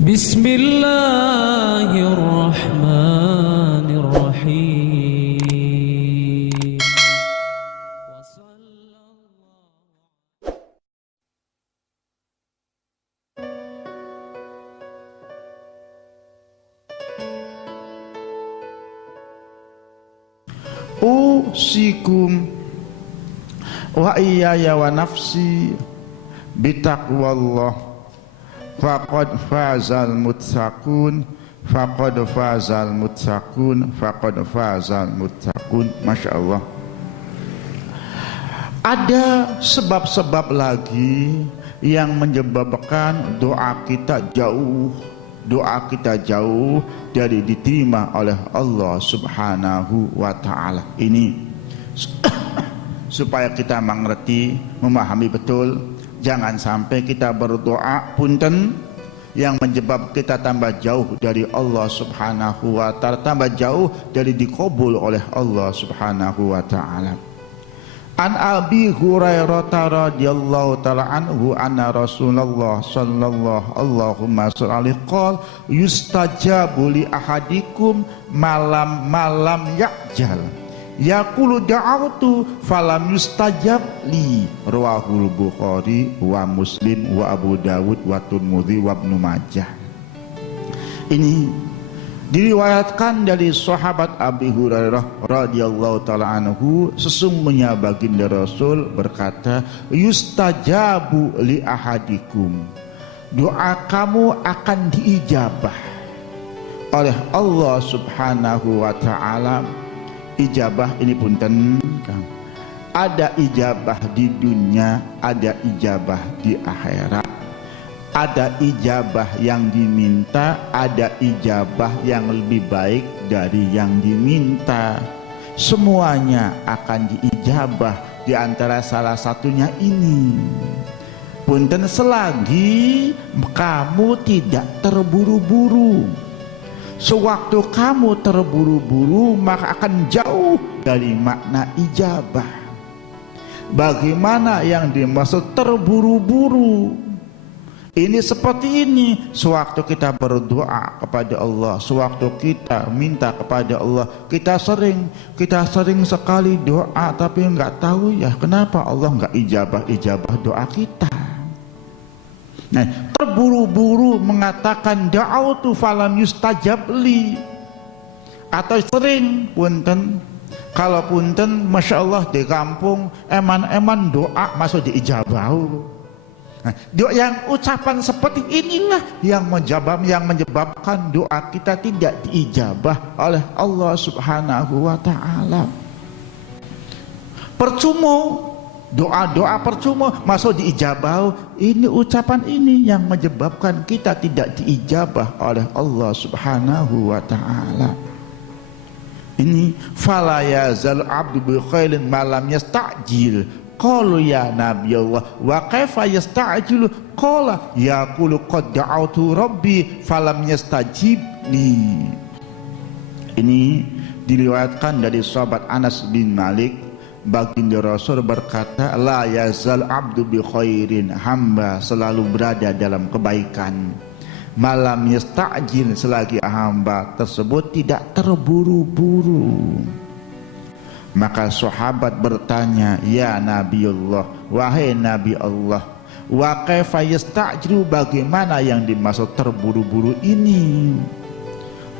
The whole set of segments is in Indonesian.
Bismillahirrahmanirrahim. Usikum wa iyaya wa nafsi bitaqwallah faqad fazal muttaqun faqad fazal muttaqun faqad fazal muttaqun. Masya Allah. Ada sebab-sebab lagi yang menyebabkan doa kita jauh dari diterima oleh Allah Subhanahu wa ta'ala. Ini supaya kita mengerti, memahami betul, jangan sampai kita berdoa punten yang menyebabkan kita tambah jauh dari Allah Subhanahu wa ta'ala, tambah jauh dari dikabul oleh Allah Subhanahu wa ta'ala. An Abi Hurairah radhiyallahu ta'ala anhu anna Rasulullah sallallahu Allahumma sholli qol yustajabu li ahadikum malam ya'jal yaqulu da'awtu falam yustajab li. Rawahul Bukhari wa Muslim wa Abu Dawud wa Tirmidzi wa Ibnu Majah. Ini diriwayatkan dari sahabat Abi Hurairah radhiyallahu taala anhu, sesungguhnya baginda Rasul berkata, yustajabu li ahadikum, doa kamu akan diijabah oleh Allah Subhanahu wa taala. Ijabah ini punten, ada ijabah di dunia, ada ijabah di akhirat. Ada ijabah yang diminta, ada ijabah yang lebih baik dari yang diminta. Semuanya akan diijabah, di antara salah satunya ini. Punten selagi kamu tidak terburu-buru. Sewaktu kamu terburu-buru, maka akan jauh dari makna ijabah. Bagaimana yang dimaksud terburu-buru? Ini seperti ini, sewaktu kita berdoa kepada Allah, sewaktu kita minta kepada Allah, kita sering sekali doa tapi nggak tahu ya kenapa Allah nggak ijabah doa kita. Nah, terburu-buru mengatakan da'autu falam yustajab li, atau sering punten, kalau punten masya Allah di kampung eman doa masuk diijabah. Nah, doa yang ucapan seperti inilah yang menyebabkan doa kita tidak diijabah oleh Allah Subhanahu wa ta'ala. Percuma, doa-doa percuma masuk diijabah. Ini ucapan ini yang menyebabkan kita tidak diijabah oleh Allah Subhanahu wa ta'ala. Ini fala yazal abdu bi khairin ma lam yasta'jil. Qalu ya Nabi Allah wa kaifa yasta'jilu? Qala yaqulu qad da'awtu rabbi falam yastajib li. Ini diriwayatkan dari sahabat Anas bin Malik, baginda Rasul berkata, la yazal abdu bi khairin, hamba selalu berada dalam kebaikan, malam yasta'jil, selagi hamba tersebut tidak terburu-buru. Maka sahabat bertanya, ya Nabi Allah, wahai Nabi Allah, wa kaifa yasta'jilu, bagaimana yang dimaksud terburu-buru ini?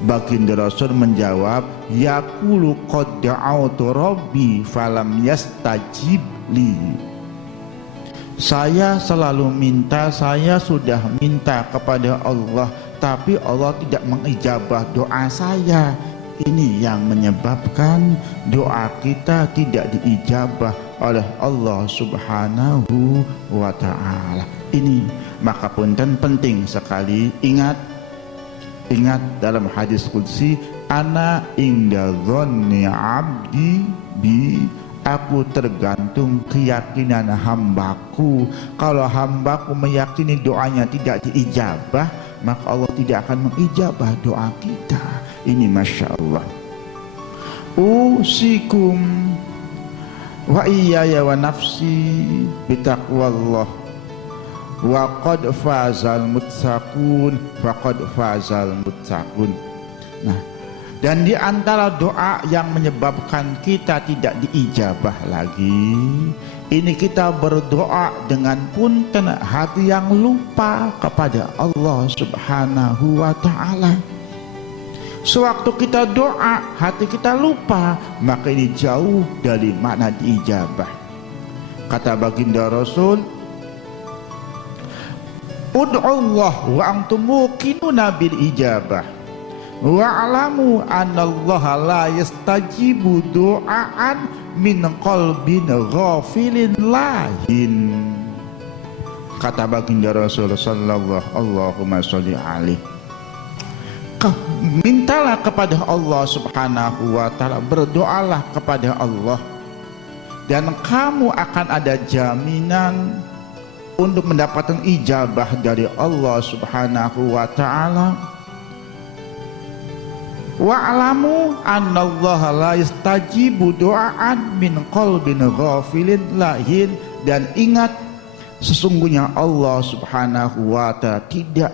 Baginda Rasul menjawab, yaqulu qad da'awtu rabbi falam yastajib li. Saya selalu minta, saya sudah minta kepada Allah, tapi Allah tidak mengijabah doa saya. Ini yang menyebabkan doa kita tidak diijabah oleh Allah Subhanahu wa ta'ala. Ini maka punten penting sekali, ingat dalam hadis qudsi, ana inda dhanni abdi bi, aku tergantung keyakinan hambaku. Kalau hambaku meyakini doanya tidak diijabah, maka Allah tidak akan mengijabah doa kita. Ini masya Allah. Usikum wa iyaya wa nafsi bitaqwallah wa qad fazal muttaqun, faqad fazal muttaqun. Nah, dan di antara doa yang menyebabkan kita tidak diijabah lagi, ini kita berdoa dengan punten hati yang lupa kepada Allah Subhanahu wa ta'ala. Sewaktu kita doa hati kita lupa, maka ini jauh dari makna diijabah. Kata baginda Rasul, ud'ullah wa antum muqinuna bil ijabah wa'lamu annallaha la yastajibu du'aan min qalbin ghafilin lahin. Kata baginda Rasul sallallahu Allahumma sholli alaihi, mintalah kepada Allah Subhanahu wa ta'ala, berdoalah kepada Allah, dan kamu akan ada jaminan untuk mendapatkan ijabah dari Allah Subhanahu wa ta'ala. Wa'lamu annallaha la yastajibu du'aan min qalbin ghafilin lahin, dan ingat sesungguhnya Allah Subhanahu wa ta'ala tidak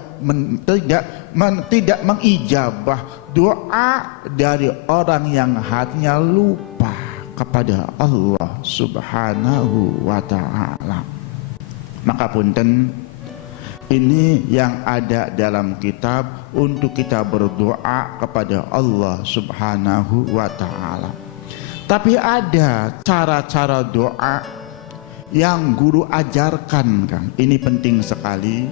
mengijabah doa dari orang yang hatinya lupa kepada Allah Subhanahu wa ta'ala. Maka punten, ini yang ada dalam kitab untuk kita berdoa kepada Allah Subhanahu wa ta'ala. Tapi ada cara-cara doa yang guru ajarkan, Kang. Ini penting sekali.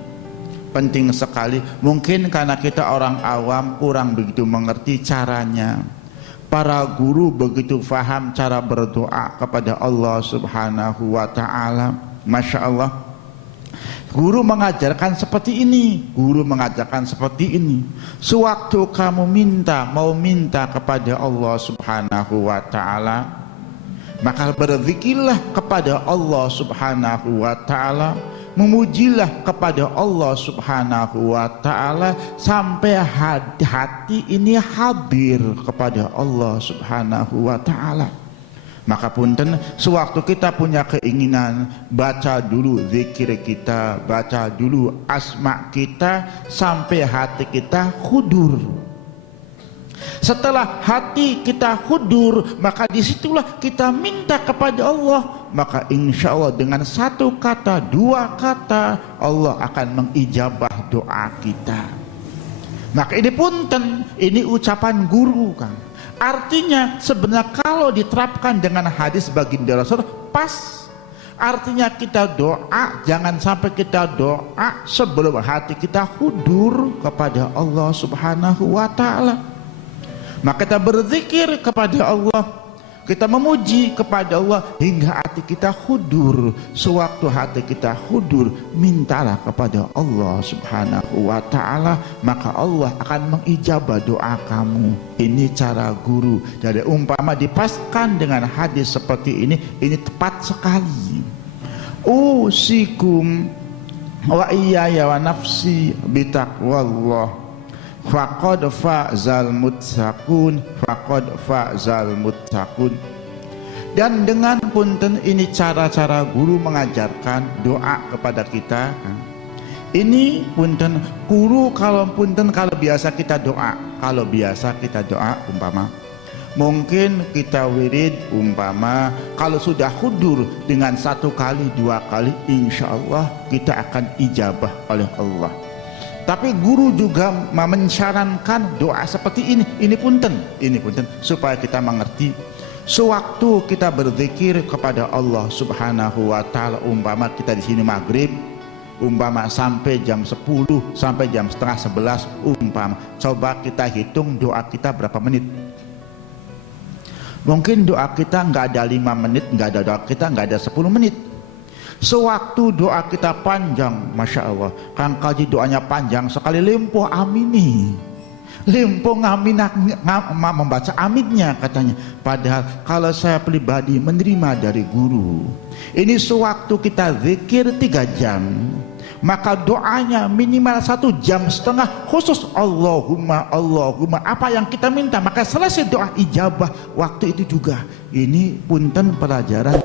Penting sekali. Mungkin karena kita orang awam kurang begitu mengerti caranya. Para guru begitu faham cara berdoa kepada Allah Subhanahu wa ta'ala. Masya Allah. Guru mengajarkan seperti ini. Guru mengajarkan seperti ini. Sewaktu kamu mau minta kepada Allah Subhanahu wa ta'ala, maka berzikirlah kepada Allah Subhanahu wa ta'ala, memujilah kepada Allah Subhanahu wa ta'ala sampai hati ini hadir kepada Allah Subhanahu wa ta'ala. Maka punten, sewaktu kita punya keinginan, baca dulu zikir kita, baca dulu asma kita sampai hati kita khudur. Setelah hati kita khudur, maka disitulah kita minta kepada Allah. Maka insya Allah dengan satu kata, dua kata, Allah akan mengijabah doa kita. Maka ini punten, ini ucapan guru, Kang. Artinya sebenarnya kalau diterapkan dengan hadis baginda Rasul pas. Artinya kita doa, jangan sampai kita doa sebelum hati kita khudur kepada Allah Subhanahu wa ta'ala. Maka kita berzikir kepada Allah, kita memuji kepada Allah hingga hati kita khudur. Sewaktu hati kita khudur, mintalah kepada Allah Subhanahu wa ta'ala, maka Allah akan mengijabah doa kamu. Ini cara guru. Dari umpama dipaskan dengan hadis seperti ini tepat sekali. Usikum wa iyaya wa nafsi bitaqwallah, faqad fazal muttaqun, faqad fazal muttaqun. Dan dengan punten, ini cara-cara guru mengajarkan doa kepada kita. Ini punten, guru kalau biasa kita doa, umpama mungkin kita wirid, umpama kalau sudah khudur dengan satu kali dua kali, insya Allah kita akan ijabah oleh Allah. Tapi guru juga mensyarankan doa seperti ini punten supaya kita mengerti. Sewaktu kita berzikir kepada Allah Subhanahu wa ta'ala, umpama kita di sini maghrib, umpama sampai jam 10 sampai jam setengah 11, umpama coba kita hitung doa kita berapa menit. Mungkin doa kita nggak ada 5 menit, doa kita nggak ada 10 menit. Sewaktu doa kita panjang, Masya Allah, Kang Kaji doanya panjang sekali, lempoh amini, lempoh membaca aminnya katanya. Padahal kalau saya pribadi menerima dari guru, ini sewaktu kita zikir 3 jam, maka doanya minimal 1,5 jam khusus Allahumma apa yang kita minta, maka selesai doa ijabah waktu itu juga. Ini punten pelajaran